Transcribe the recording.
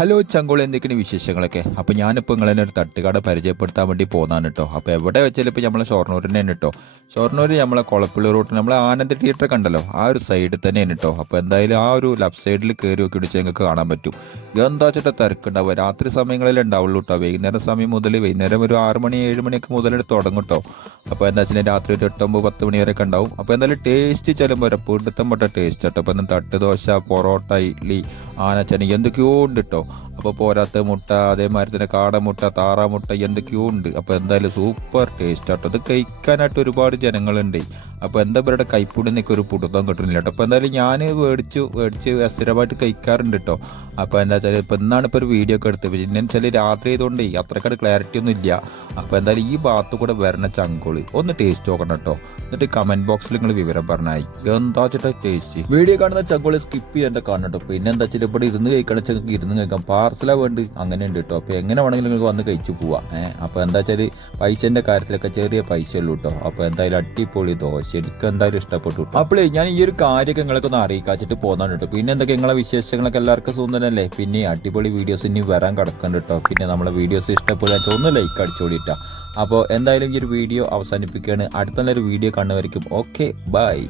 Hello ചങ്കോൾ, എന്തൊക്കെയാണ് വിശേഷങ്ങളൊക്കെ? അപ്പോൾ ഞാനിപ്പോൾ നിങ്ങളെ ഒരു തട്ടുകട പരിചയപ്പെടുത്താൻ വേണ്ടി പോകുന്നതാണ് കേട്ടോ. അപ്പോൾ എവിടെ വെച്ചാലും ഇപ്പോൾ നമ്മളെ ഷൊർണൂരിന് തന്നെ കേട്ടോ. ഷൊർണൂർ നമ്മളെ കൊളപ്പള്ളി റൂട്ടിൽ നമ്മളെ ആനന്ദ് തിയേറ്റർ കണ്ടല്ലോ, ആ ഒരു സൈഡിൽ തന്നെയാണ് കേട്ടോ. അപ്പോൾ എന്തായാലും ആ ഒരു ലെഫ്റ്റ് സൈഡിൽ കയറി നോക്കി പിടിച്ചാൽ നിങ്ങൾക്ക് കാണാൻ പറ്റും. എന്താ വെച്ചിട്ട് തിരക്കുണ്ടാവുക, രാത്രി സമയങ്ങളിലേ ഉണ്ടാവുള്ളൂ കേട്ടോ. വൈകുന്നേരം സമയം മുതൽ വൈകുന്നേരം ഒരു 6 മണി 7 മണിയൊക്കെ മുതൽ തുടങ്ങും കേട്ടോ. അപ്പോൾ എന്താ വെച്ചാൽ രാത്രി ഒരു 8 9 10 മണി വരെയൊക്കെ ഉണ്ടാവും. അപ്പോൾ എന്തായാലും ടേസ്റ്റ് ചെല്ലുമ്പോൾ പിടുത്തം പൊട്ട ടേസ്റ്റ് കേട്ടോ. അപ്പോൾ തട്ട് ദോശ, പൊറോട്ട, ഇഡ്ഡലി, ആനച്ചനി എന്തൊക്കെയോ ഉണ്ട് കേട്ടോ. അപ്പോൾ പോരാത്ത മുട്ട, അതേമാതിരി തന്നെ കാടമുട്ട, താറാമുട്ട എന്തൊക്കെയോ ഉണ്ട്. അപ്പോൾ എന്തായാലും സൂപ്പർ ടേസ്റ്റ് ആട്ടോ. അത് കഴിക്കാനായിട്ട് ഒരുപാട് ജനങ്ങളുണ്ട്. അപ്പോൾ എന്താ പറയുക, കൈപ്പൊടിന്നൊക്കെ ഒരു പുടുത്തം കിട്ടുന്നില്ല കേട്ടോ. അപ്പോൾ എന്തായാലും ഞാൻ മേടിച്ച് സ്ഥിരമായിട്ട് കഴിക്കാറുണ്ട് കേട്ടോ. അപ്പോൾ എന്താ വെച്ചാൽ ഇപ്പോൾ ഇന്നാണ് ഇപ്പോൾ ഒരു വീഡിയോ ഒക്കെ എടുത്തത്. പിന്നെ വെച്ചാൽ രാത്രി ആയതുകൊണ്ട് അത്രക്കാട് ക്ലാരിറ്റി ഒന്നും ഇല്ല. അപ്പോൾ എന്തായാലും ഈ ഭാഗത്ത് കൂടെ വരണ ചങ്കോളി ഒന്ന് ടേസ്റ്റ് നോക്കണം കേട്ടോ. എന്നിട്ട് കമൻറ്റ് ബോക്സിൽ നിങ്ങൾ വിവരം പറഞ്ഞായി എന്താ വെച്ചിട്ട് ടേസ്റ്റ്. വീഡിയോ കാണുന്ന ചങ്കോളി സ്കിപ്പ് ചെയ്യേണ്ട കാണണം കേട്ടോ. പിന്നെ എന്താ വെച്ചാൽ ഇവിടെ ഇരുന്ന് കഴിക്കണം വെച്ചാൽ ഇരുന്ന് കഴിക്കാം, പാർസലാ വേണ്ടി അങ്ങനെ ഉണ്ട് കേട്ടോ. അപ്പോൾ എങ്ങനെ വേണമെങ്കിലും നിങ്ങൾക്ക് വന്ന് കഴിച്ചു പോവാം. അപ്പോൾ എന്താ വെച്ചാൽ പൈസേൻ്റെ കാര്യത്തിലൊക്കെ ചെറിയ പൈസ ഉള്ളൂ കേട്ടോ. അപ്പോൾ എന്തായാലും അടിപൊളി ദോശ, എനിക്ക് എന്തായാലും ഇഷ്ടപ്പെട്ടു. അപ്പോഴേ ഞാൻ ഈ ഒരു കാര്യമൊക്കെ നിങ്ങളൊക്കെ ഒന്ന് അറിയിക്കാച്ചിട്ട് പോകുന്നതാണ് കേട്ടോ. പിന്നെ എന്തൊക്കെ നിങ്ങളെ വിശേഷങ്ങളൊക്കെ എല്ലാവർക്കും സുന്ദരല്ലേ. പിന്നെ അടിപൊളി വീഡിയോസ് ഇനി വരാൻ കിടക്കുന്നുണ്ട് കേട്ടോ. പിന്നെ നമ്മളെ വീഡിയോസ് ഇഷ്ടപ്പെടുക ഒന്ന് ലൈക്ക് അടിച്ചോളിട്ടാ. അപ്പോൾ എന്തായാലും ഈ ഒരു വീഡിയോ അവസാനിപ്പിക്കുകയാണ്. അടുത്ത നല്ലൊരു വീഡിയോ കാണുന്നവരിക്കും ഓക്കെ ബൈ.